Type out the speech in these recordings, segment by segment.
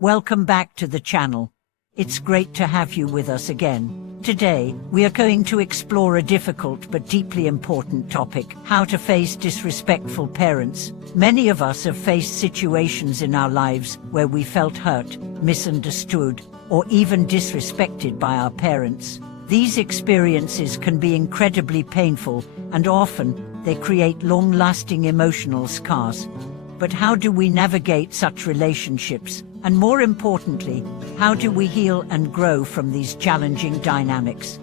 Welcome back to the channel. It's great to have you with us again. Today, we are going to explore a difficult but deeply important topic: how to face disrespectful parents. Many of us have faced situations in our lives where we felt hurt, misunderstood, or even disrespected by our parents. These experiences can be incredibly painful, and often, they create long-lasting emotional scars. But how do we navigate such relationships? And more importantly, how do we heal and grow from these challenging dynamics?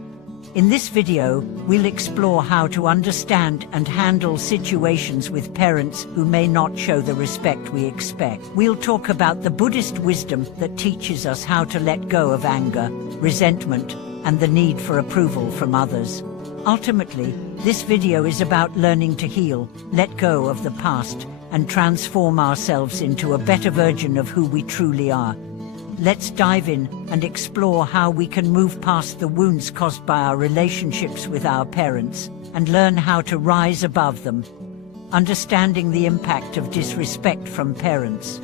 In this video, we'll explore how to understand and handle situations with parents who may not show the respect we expect. We'll talk about the Buddhist wisdom that teaches us how to let go of anger, resentment, and the need for approval from others. Ultimately, this video is about learning to heal, let go of the past, and transform ourselves into a better version of who we truly are. Let's dive in and explore how we can move past the wounds caused by our relationships with our parents and learn how to rise above them. Understanding the impact of disrespect from parents.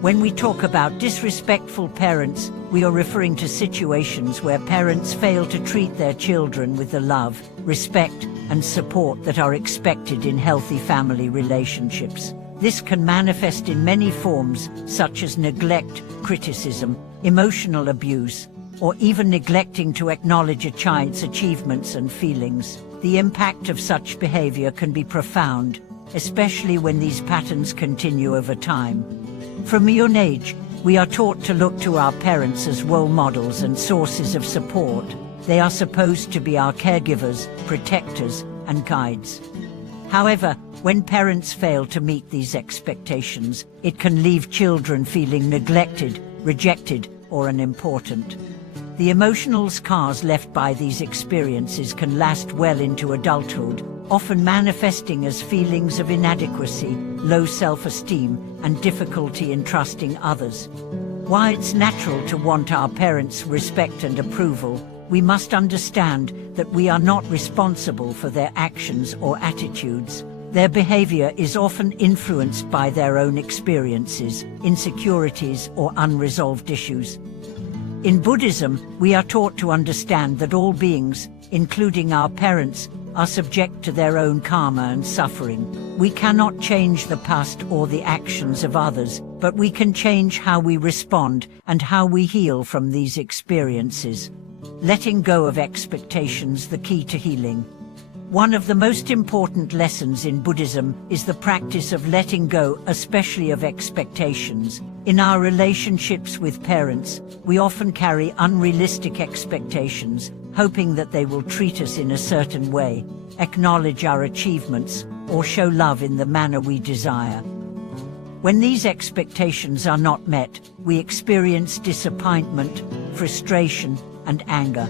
When we talk about disrespectful parents, we are referring to situations where parents fail to treat their children with the love, respect, and support that are expected in healthy family relationships. This can manifest in many forms, such as neglect, criticism, emotional abuse, or even neglecting to acknowledge a child's achievements and feelings. The impact of such behavior can be profound, especially when these patterns continue over time. From a young age, we are taught to look to our parents as role models and sources of support. They are supposed to be our caregivers, protectors, and guides. However, when parents fail to meet these expectations, it can leave children feeling neglected, rejected, or unimportant. The emotional scars left by these experiences can last well into adulthood, often manifesting as feelings of inadequacy, low self-esteem, and difficulty in trusting others. While it's natural to want our parents' respect and approval, we must understand that we are not responsible for their actions or attitudes. Their behavior is often influenced by their own experiences, insecurities, or unresolved issues. In Buddhism, we are taught to understand that all beings, including our parents, are subject to their own karma and suffering. We cannot change the past or the actions of others, but we can change how we respond and how we heal from these experiences. Letting go of expectations, the key to healing. One of the most important lessons in Buddhism is the practice of letting go, especially of expectations. In our relationships with parents, we often carry unrealistic expectations, hoping that they will treat us in a certain way, acknowledge our achievements, or show love in the manner we desire. When these expectations are not met, we experience disappointment, frustration, and anger.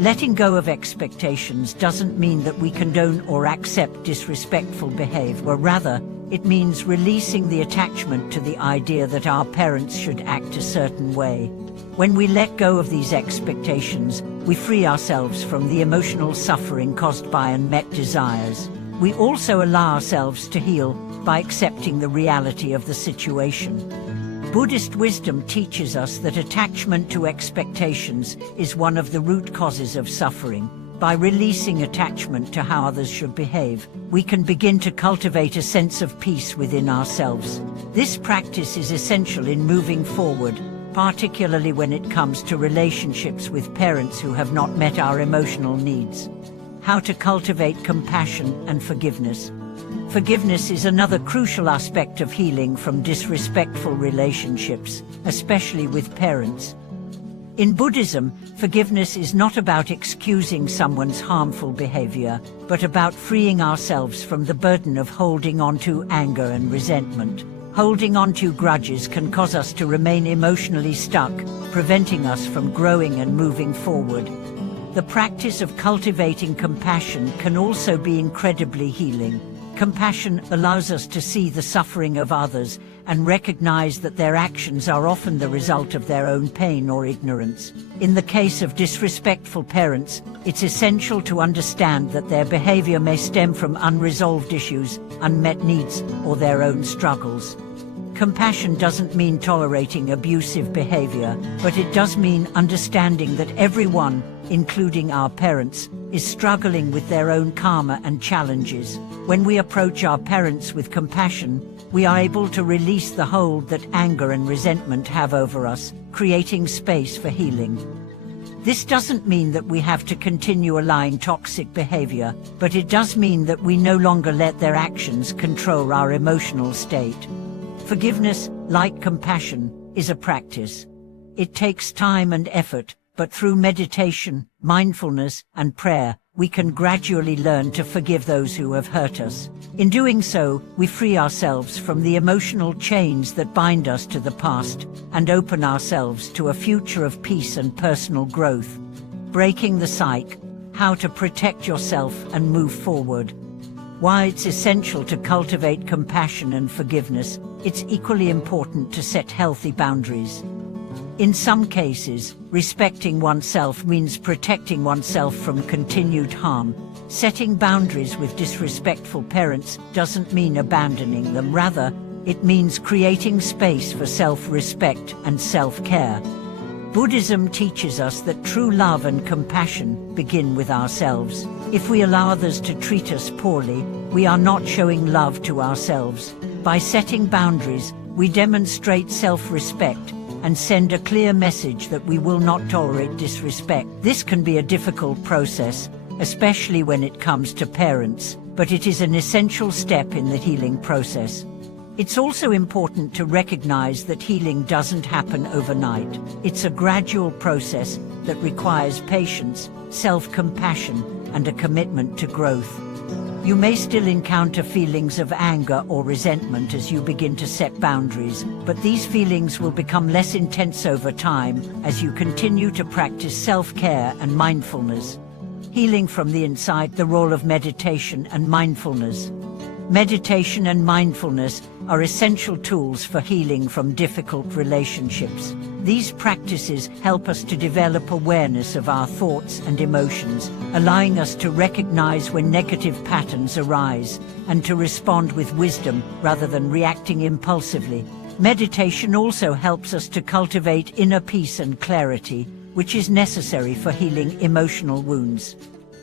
Letting go of expectations doesn't mean that we condone or accept disrespectful behavior. Rather, it means releasing the attachment to the idea that our parents should act a certain way. When we let go of these expectations, we free ourselves from the emotional suffering caused by unmet desires. We also allow ourselves to heal by accepting the reality of the situation. Buddhist wisdom teaches us that attachment to expectations is one of the root causes of suffering. By releasing attachment to how others should behave, we can begin to cultivate a sense of peace within ourselves. This practice is essential in moving forward, particularly when it comes to relationships with parents who have not met our emotional needs. How to cultivate compassion and forgiveness. Forgiveness is another crucial aspect of healing from disrespectful relationships, especially with parents. In Buddhism, forgiveness is not about excusing someone's harmful behavior, but about freeing ourselves from the burden of holding on to anger and resentment. Holding on to grudges can cause us to remain emotionally stuck, preventing us from growing and moving forward. The practice of cultivating compassion can also be incredibly healing. Compassion allows us to see the suffering of others and recognize that their actions are often the result of their own pain or ignorance. In the case of disrespectful parents, it's essential to understand that their behavior may stem from unresolved issues, unmet needs, or their own struggles. Compassion doesn't mean tolerating abusive behavior, but it does mean understanding that everyone, including our parents, is struggling with their own karma and challenges. When we approach our parents with compassion, we are able to release the hold that anger and resentment have over us, creating space for healing. This doesn't mean that we have to continue allowing toxic behavior, but it does mean that we no longer let their actions control our emotional state. Forgiveness, like compassion, is a practice. It takes time and effort, but through meditation, mindfulness, and prayer, we can gradually learn to forgive those who have hurt us. In doing so, we free ourselves from the emotional chains that bind us to the past and open ourselves to a future of peace and personal growth. Breaking the cycle, how to protect yourself and move forward. While it's essential to cultivate compassion and forgiveness, it's equally important to set healthy boundaries. In some cases, respecting oneself means protecting oneself from continued harm. Setting boundaries with disrespectful parents doesn't mean abandoning them. Rather, it means creating space for self-respect and self-care. Buddhism teaches us that true love and compassion begin with ourselves. If we allow others to treat us poorly, we are not showing love to ourselves. By setting boundaries, we demonstrate self-respect and send a clear message that we will not tolerate disrespect. This can be a difficult process, especially when it comes to parents, but it is an essential step in the healing process. It's also important to recognize that healing doesn't happen overnight. It's a gradual process that requires patience, self-compassion, and a commitment to growth. You may still encounter feelings of anger or resentment as you begin to set boundaries, but these feelings will become less intense over time as you continue to practice self-care and mindfulness. Healing from the inside, the role of meditation and mindfulness. Meditation and mindfulness are essential tools for healing from difficult relationships. These practices help us to develop awareness of our thoughts and emotions, allowing us to recognize when negative patterns arise and to respond with wisdom rather than reacting impulsively. Meditation also helps us to cultivate inner peace and clarity, which is necessary for healing emotional wounds.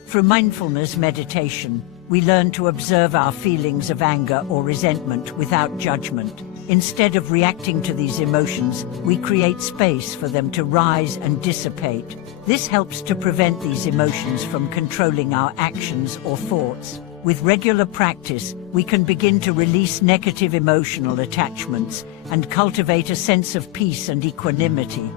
Through mindfulness meditation, we learn to observe our feelings of anger or resentment without judgment. Instead of reacting to these emotions, we create space for them to rise and dissipate. This helps to prevent these emotions from controlling our actions or thoughts. With regular practice, we can begin to release negative emotional attachments and cultivate a sense of peace and equanimity.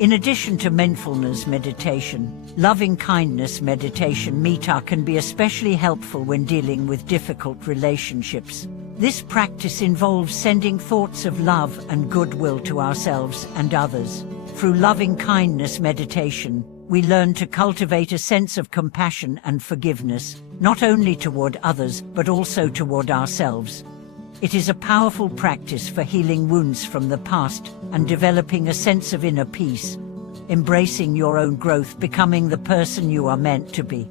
In addition to mindfulness meditation, loving-kindness meditation metta can be especially helpful when dealing with difficult relationships. This practice involves sending thoughts of love and goodwill to ourselves and others. Through loving-kindness meditation, we learn to cultivate a sense of compassion and forgiveness, not only toward others but also toward ourselves. It is a powerful practice for healing wounds from the past and developing a sense of inner peace, embracing your own growth, becoming the person you are meant to be.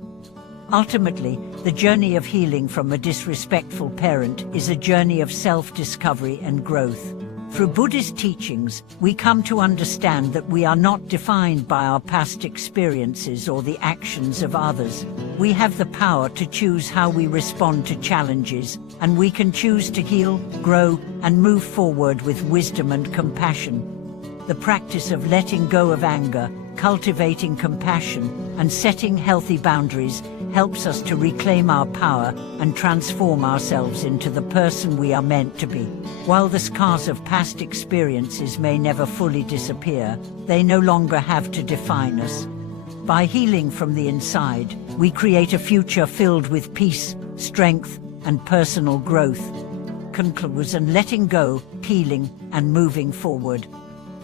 Ultimately, the journey of healing from a disrespectful parent is a journey of self-discovery and growth. Through Buddhist teachings, we come to understand that we are not defined by our past experiences or the actions of others. We have the power to choose how we respond to challenges, and we can choose to heal, grow, and move forward with wisdom and compassion. The practice of letting go of anger, cultivating compassion, and setting healthy boundaries helps us to reclaim our power and transform ourselves into the person we are meant to be. While the scars of past experiences may never fully disappear, they no longer have to define us. By healing from the inside, we create a future filled with peace, strength, and personal growth. Conclusion: letting go, healing, and moving forward.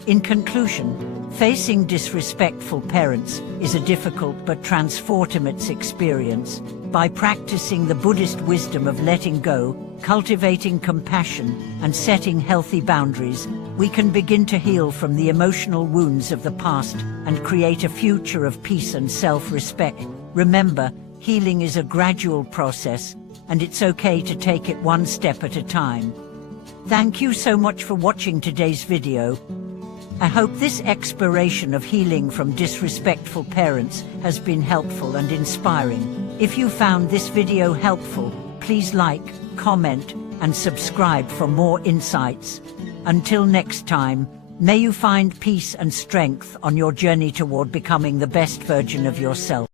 In conclusion, facing disrespectful parents is a difficult but transformative experience. By practicing the Buddhist wisdom of letting go, cultivating compassion, and setting healthy boundaries, we can begin to heal from the emotional wounds of the past and create a future of peace and self-respect. Remember, healing is a gradual process, and it's okay to take it one step at a time. Thank you so much for watching today's video. I hope this exploration of healing from disrespectful parents has been helpful and inspiring. If you found this video helpful, please like, comment, and subscribe for more insights. Until next time, may you find peace and strength on your journey toward becoming the best version of yourself.